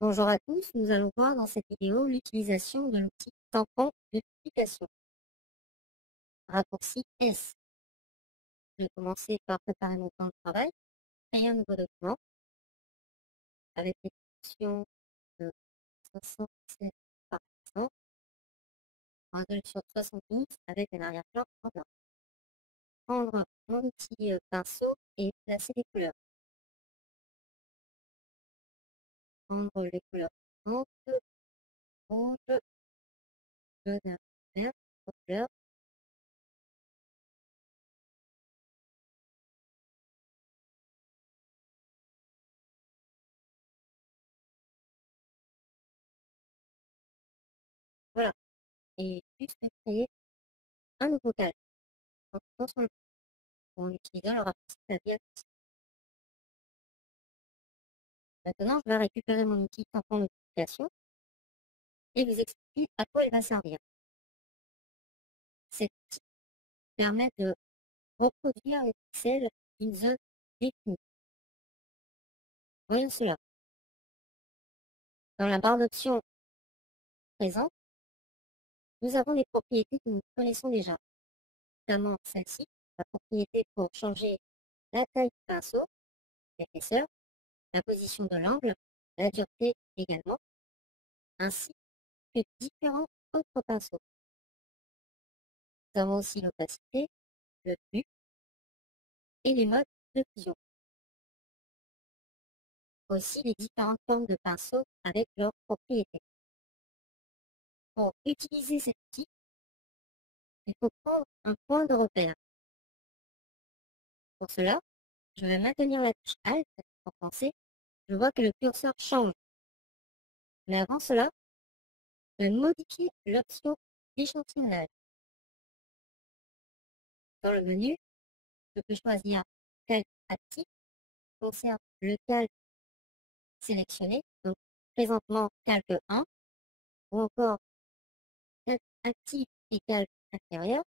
Bonjour à tous, nous allons voir dans cette vidéo l'utilisation de l'outil tampon de publication. Raccourci S. Je vais commencer par préparer mon plan de travail, créer un nouveau document avec les dimensions de 507 par 100, un sur 70 avec un arrière-plan en blanc. Prendre mon outil pinceau et placer les couleurs. Prendre les couleurs suivantes, rouge, jaune, vert, couleur. Voilà. Et juste créer un nouveau calque. En utilisant le raccourci clavier. Maintenant, je vais récupérer mon outil tampon notification et vous expliquer à quoi il va servir. Cet outil permet de reproduire les pixels d'une zone définie. Voyons cela. Dans la barre d'options présente, nous avons les propriétés que nous connaissons déjà, notamment celle-ci, la propriété pour changer la taille du pinceau, l'épaisseur, la position de l'angle, la dureté également, ainsi que différents autres pinceaux. Nous avons aussi l'opacité, le flux et les modes de fusion. Aussi les différentes formes de pinceaux avec leurs propriétés. Pour utiliser cet outil, il faut prendre un point de repère. Pour cela, je vais maintenir la touche Alt pour penser. Je vois que le curseur change. Mais avant cela, je vais modifier l'option d'échantillonnage. Dans le menu, je peux choisir calque actif, conserve le calque sélectionné, donc présentement calque 1, ou encore calque actif et calque inférieur,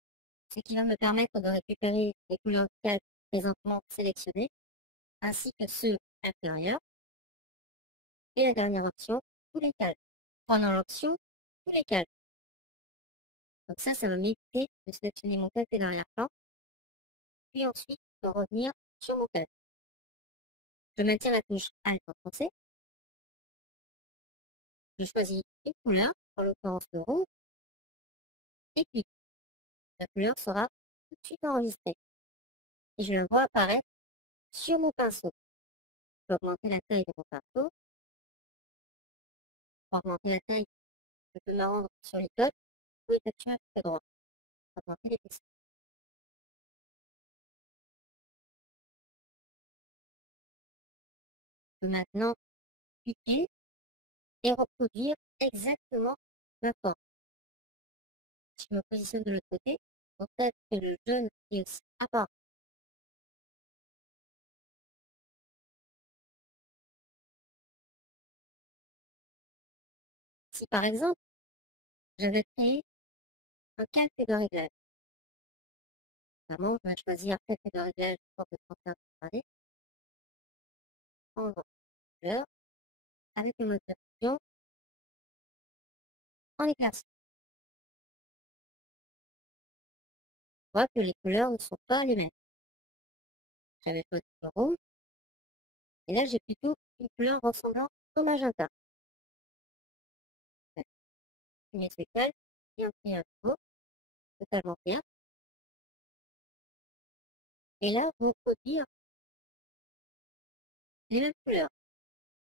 ce qui va me permettre de récupérer les couleurs de calque présentement sélectionnées, ainsi que ceux inférieurs. Et la dernière option, tous les calques. Prenant l'option, tous les calques. Donc ça va m'éviter de sélectionner mon calque d'arrière-plan, puis ensuite de revenir sur mon calque. Je maintiens la touche Alt en français. Je choisis une couleur, en l'occurrence le rouge, et clique. La couleur sera tout de suite enregistrée. Et je la vois apparaître sur mon pinceau. Je peux augmenter la taille de mon pinceau. Pour augmenter la taille, je peux me rendre sur l'icône ou effectuer un clic droit. Augmenter l'épaisseur. Je peux maintenant cliquer et reproduire exactement ma forme. Si je me positionne de l'autre côté, peut-être que le jaune est aussi apparu. Si par exemple, j'avais créé un calque de réglage, vraiment, je vais choisir calque de réglage pour le 31 degrés, prendre couleur avec le mode de fusion en éclairci. On voit que les couleurs ne sont pas les mêmes. J'avais choisi le rouge, et là j'ai plutôt une couleur ressemblant au magenta. Je mets ce calque et en crée un nouveau, totalement clair. Et là, vous produire les mêmes couleurs.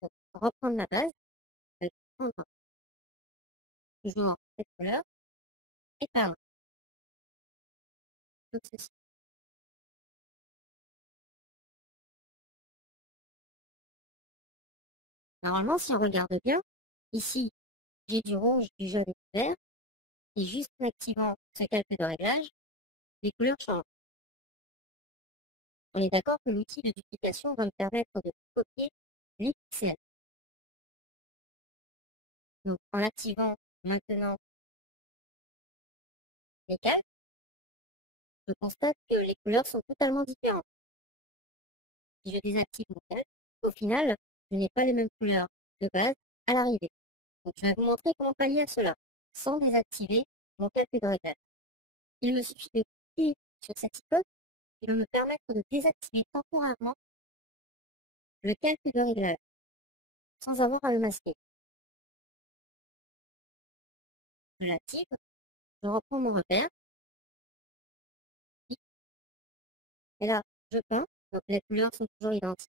Donc, reprendre la base, je vais prendre toujours cette couleur et peindre. Donc ceci. Normalement, si on regarde bien, ici, j'ai du rouge, du jaune et du vert, et juste en activant ce calque de réglage, les couleurs changent. On est d'accord que l'outil de duplication va me permettre de copier les pixels. Donc, en activant maintenant les calques, je constate que les couleurs sont totalement différentes. Si je désactive mon calque, au final, je n'ai pas les mêmes couleurs de base à l'arrivée. Donc, je vais vous montrer comment pallier à cela sans désactiver mon calcul de réglage. Il me suffit de cliquer sur cette icône qui va me permettre de désactiver temporairement le calcul de réglage sans avoir à le masquer. Je l'active, je reprends mon repère, et là, je peins, donc les couleurs sont toujours identiques.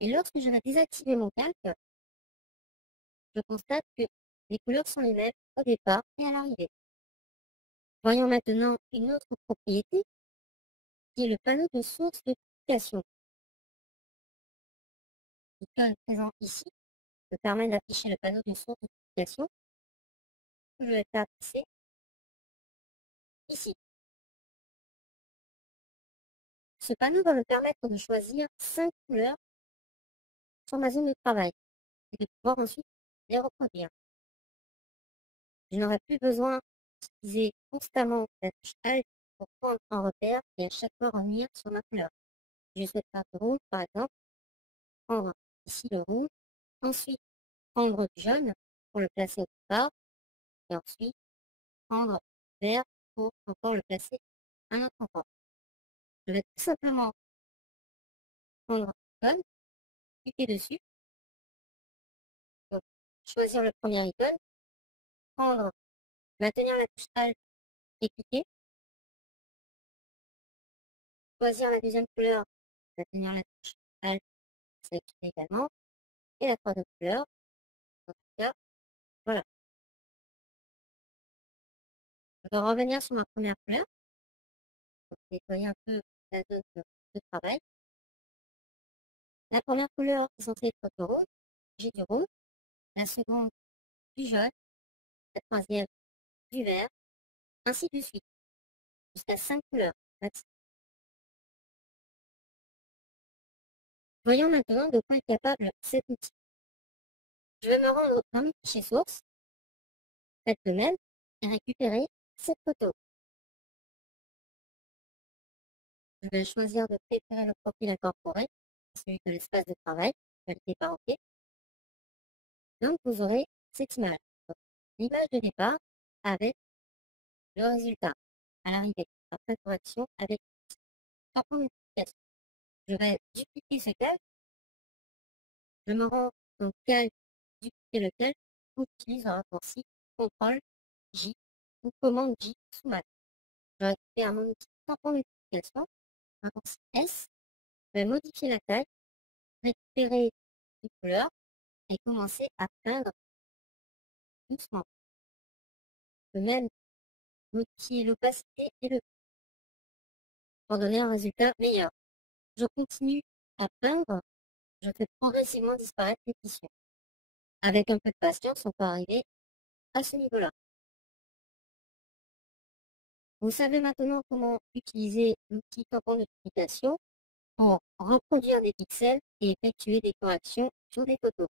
Et lorsque je vais désactiver mon calque, je constate que les couleurs sont les mêmes au départ et à l'arrivée. Voyons maintenant une autre propriété qui est le panneau de source de publication. L'icône présent ici me permet d'afficher le panneau de source de publication que je vais faire passer ici. Ce panneau va me permettre de choisir 5 couleurs sur ma zone de travail et de pouvoir ensuite les reproduire. Je n'aurai plus besoin d'utiliser constamment la touche Alt pour prendre un repère et à chaque fois revenir sur ma couleur. Je souhaite faire du rouge, par exemple, prendre ici le rouge, ensuite prendre du jaune pour le placer au départ, et ensuite prendre le vert pour encore le placer à un autre endroit. Je vais tout simplement prendre l'icône, cliquer dessus, donc choisir le premier icône, prendre, maintenir la touche Alt et cliquer, choisir la deuxième couleur, maintenir la touche Alt, sélectionner également, et la troisième couleur, en tout cas, voilà. Je vais revenir sur ma première couleur, pour nettoyer un peu la zone de travail. La première couleur est censée être le rouge, j'ai du rouge, la seconde du jaune, la troisième du vert, ainsi de suite, jusqu'à 5 couleurs maximum. Voyons maintenant de quoi est capable cet outil. Je vais me rendre dans mes fichiers sources, faites de même, et récupérer cette photo. Je vais choisir de préférer le profil incorporé, celui de l'espace de travail, je vais le déparenté. Donc vous aurez cette image, l'image de départ avec le résultat à l'arrivée, après correction avec tampon multiplication. Je vais dupliquer ce calque, je me rends dans calque, dupliquer le calque, ou j'utilise un raccourci CTRL J ou commande J sous Mac. Je récupère mon outil tampon multiplication, raccourci S, je vais modifier la taille, récupérer une couleur et commencer à peindre doucement. Je peux même modifier l'opacité et le pour donner un résultat meilleur. Je continue à peindre, je fais progressivement disparaître les tissus. Avec un peu de patience, on peut arriver à ce niveau-là. Vous savez maintenant comment utiliser l'outil tampon multiplication pour reproduire des pixels et effectuer des corrections sur des photos.